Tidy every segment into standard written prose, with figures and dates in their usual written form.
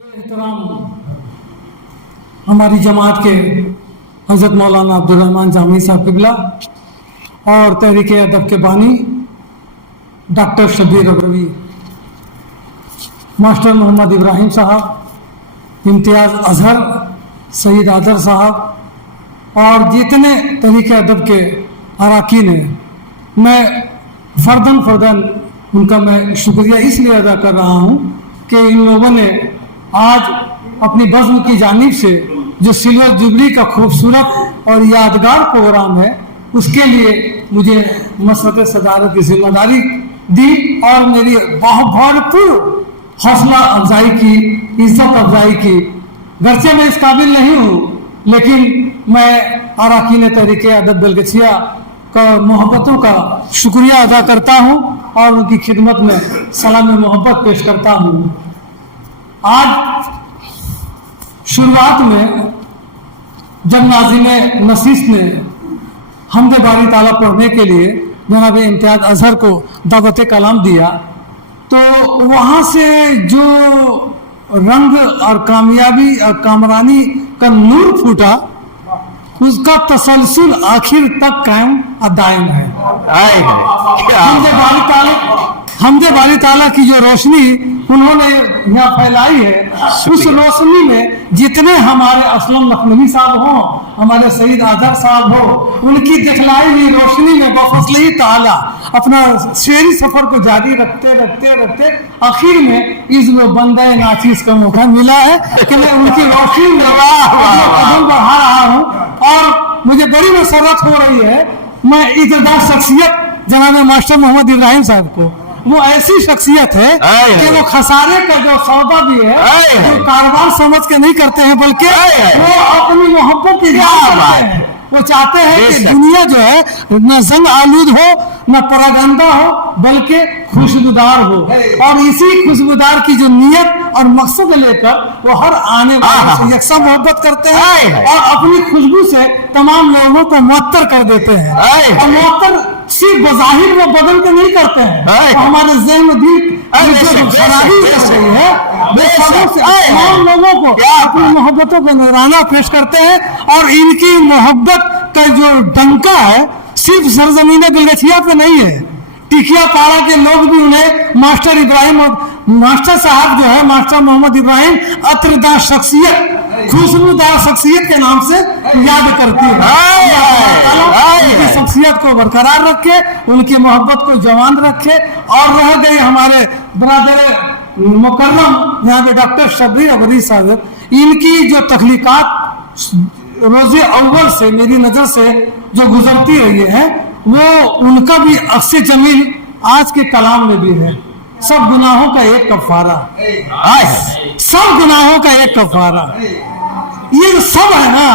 एहतराम हमारी जमात के हज़रत मौलाना अब्दुल रहमान जामी साहब किबला और तहरीक अदब के बानी डॉक्टर शब्बीर अब्रवी, मास्टर मोहम्मद इब्राहिम साहब, इम्तियाज़ अजहर, सईद आदर साहब और जितने तहरीक अदब के अरकान हैं, मैं फ़र्दन उनका मैं शुक्रिया इसलिए अदा कर रहा हूँ कि इन लोगों ने आज अपनी बज़्म की जानिब से जो सिल्वर जुबली का खूबसूरत और यादगार प्रोग्राम है उसके लिए मुझे मसरत सदारत की जिम्मेदारी दी और मेरी भरपूर हौसला अफजाई की, इज्जत अफजाई की। गरचे मैं इस काबिल नहीं हूँ, लेकिन मैं अरकान तहरीक अदब बलगछिया का मोहब्बतों का शुक्रिया अदा करता हूँ और उनकी खिदमत में सलाम मोहब्बत पेश करता हूँ। आज शुरुआत में जब नाज़िम नसीस ने हमद बारी ताला पढ़ने के लिए जनाब इम्तियाज़ अजहर को दावत कलाम दिया, तो वहाँ से जो रंग और कामयाबी और कामरानी का नूर फूटा, उसका तसलसल आखिर तक कायम और दायम है। हमद बारी ताला की जो रोशनी उन्होंने यहाँ फैलाई है, उस रोशनी में जितने हमारे असलम लखनवी साहब हों, हमारे सईद आदर साहब हो, उनकी दिखलाई हुई रोशनी में बफज़ल ताला अपना शेरी सफर को जारी रखते आखिर में इस बंदे नाचीज का मौका मिला है कि मैं उनकी रोशनी में कदम बढ़ा रहा हूँ और मुझे बड़ी मसरत हो रही है। मैं इज़्ज़तदार शख्सियत जनाब मास्टर मोहम्मद इब्राहिम साहब को, वो ऐसी शख्सियत है कि वो खसारे का जो सौदा भी है जो कारोबार समझ के नहीं करते हैं, बल्कि वो अपनी मोहब्बत की जान करते हैं। वो चाहते हैं कि दुनिया जो है न जंग आलूद हो, न परागंदा हो, बल्कि खुशबूदार हो, और इसी खुशबूदार की जो नियत और मकसद लेकर वो हर आने वाले से यकसा मोहब्बत करते हैं और अपनी खुशबू से तमाम लोगों को मुअत्तर कर देते हैं। और मुअत्तर सिर्फ बज़ाहिर वो बदल के नहीं करते हैं, हमारे ज़हन दिल जो खराबी हो रही है वो सबों से तमाम लोगों को अपनी मोहब्बतों को नजराना पेश करते हैं। और इनकी मोहब्बत का जो डंका है सिर्फ सरजमीन बलगछिया पे नहीं है, टिकिया पाड़ा के लोग भी उन्हें मास्टर इब्राहिम, मास्टर साहब जो है मास्टर मोहम्मद इब्राहिम अत्रदार शख्सियत, खुशबूदार शख्सियत के नाम से याद करती है। उनकी शख्सियत को बरकरार रखे, उनकी मोहब्बत को जवान रखे। और रह गए हमारे बरादर मुकर्रम यहाँ पे डॉक्टर शब्बीर अब्रवी साहब, इनकी जो तख्लीकात रोज़े अव्वल से मेरी नज़र से जो गुजरती रही है, वो उनका भी अक्स जमील आज के कलाम में भी है। सब गुनाहों का एक कफारा, सब गुनाहों का एक कफारा, ये सब है ना,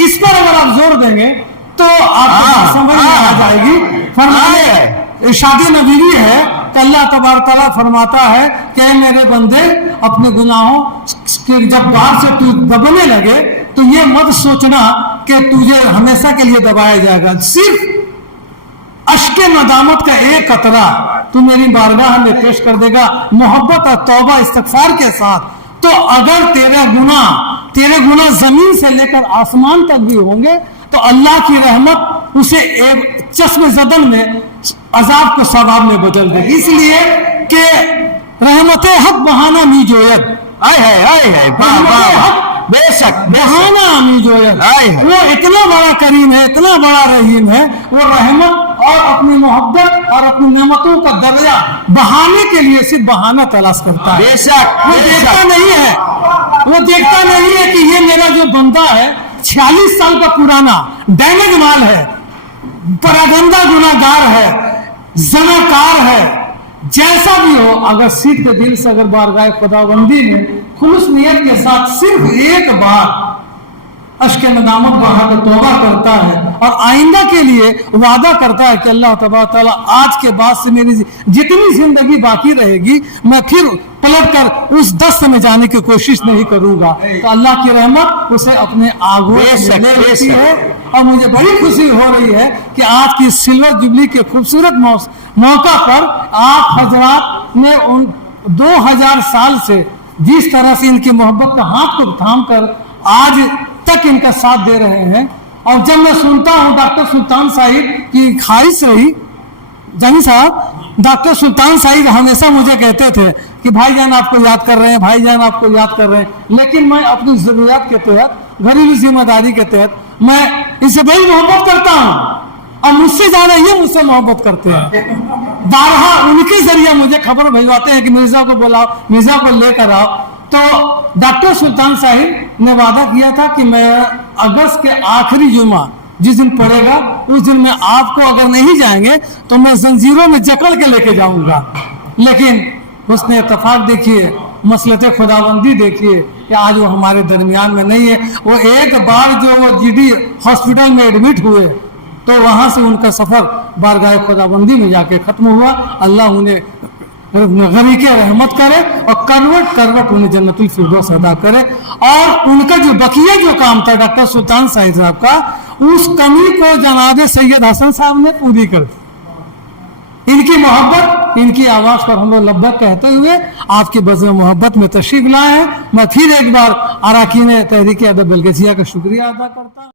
इस पर अगर आप जोर देंगे तो आपको समझ में आ जाएगी। फरमाए इरशाद नबी है कि अल्लाह तबारक तआला फरमाता है कि मेरे बंदे अपने गुनाहों के जब बाहर से तू दबने लगे तो ये मत सोचना कि तुझे हमेशा के लिए दबाया जाएगा। सिर्फ अश्के नदामत का एक कतरा तू मेरी बारगाह में पेश कर देगा मोहब्बत और तौबा इस्तगफार के साथ, तो अगर तेरे गुनाह जमीन से लेकर आसमान तक भी होंगे तो अल्लाह की रहमत उसे एक चश्मे ज़दन में अजाब को सवाब में बदल देगी। इसलिए कि रहमत हक बहाना नीजोयत, बेशक बहाना नीजोयत, वो इतना बड़ा करीम है, इतना बड़ा रहीम है, वो रहमत और अपनी मोहब्बत और अपनी नेमतों का दर्जा बहाने के लिए सिर्फ बहाना तलाश करता है। बेशक वो देखता नहीं है कि ये मेरा जो बंदा है 46 साल का पुराना डैमेज माल है, परागंदा गुनाहगार है, ज़नाकार है, जैसा भी हो, अगर सीध के दिल से अगर बारगाह खुदाबंदी में खुलूस नियत के साथ सिर्फ एक बार अश्क नदामत बढ़ा कर तौबा करता है और आइंदा के लिए वादा करता है कि अल्लाह तबारक तआला आज के बाद से मेरी जितनी जिंदगी बाकी रहेगी मैं फिर पलट कर उस दस्त में जाने की कोशिश नहीं करूंगा, तो अल्लाह की रहमत उसे अपने आगोश में ले लेती है। और मुझे बड़ी खुशी हो रही है कि आज की सिल्वर जुबली के खूबसूरत मौका पर आप हजरात ने 2000 साल से जिस तरह से इनकी मोहब्बत का हाथ को थाम कर आज तक इनका साथ दे रहे हैं। और जब मैं सुनता हूँ डॉक्टर सुल्तान साहिब की ख्वाहिश रही, जानी साहब डॉक्टर सुल्तान साहिब हमेशा मुझे कहते थे कि भाईजान आपको याद कर रहे हैं, भाईजान आपको याद कर रहे हैं, लेकिन मैं अपनी जरूरियात के तहत, घरेलू जिम्मेदारी के तहत मैं इनसे बड़ी मोहब्बत करता हूँ और मुझसे ज्यादा ये मुझसे मोहब्बत करते हैं। बारहा उनके जरिए मुझे खबर भिजवाते हैं कि मिर्जा को बुलाओ, मिर्जा को लेकर आओ। तो डॉक्टर सुल्तान साहिब ने वादा किया था कि मैं अगस्त के आखिरी जुमा जिस दिन पड़ेगा उस दिन मैं आपको अगर नहीं जाएंगे तो मैं जंजीरों में जकड़ के लेके जाऊंगा। लेकिन उसने इत्तेफाक देखिए, मसलते खुदाबंदी देखिए कि आज वो हमारे दरमियान में नहीं है। वो एक बार जो वो जीडी हॉस्पिटल में एडमिट हुए तो वहां से उनका सफर बारगाह खुदाबंदी में जाके खत्म हुआ। अल्लाह उन्हें गरीक रहमत करे और करवट करवट उन्हें जन्नतुल फिरदौस अदा करे। और उनका जो बकिया जो काम था डॉक्टर सुल्तान साहिब साहब का, उस कमी को जनाब सैयद हसन साहब ने पूरी कर दी। इनकी मोहब्बत, इनकी आवाज पर हम लोग लब्बैक कहते हुए आपकी बज़्म मोहब्बत में तशरीफ लाए हैं। मैं फिर एक बार अरकान तहरीक अदब बेलगेसिया का शुक्रिया अदा करता हूँ।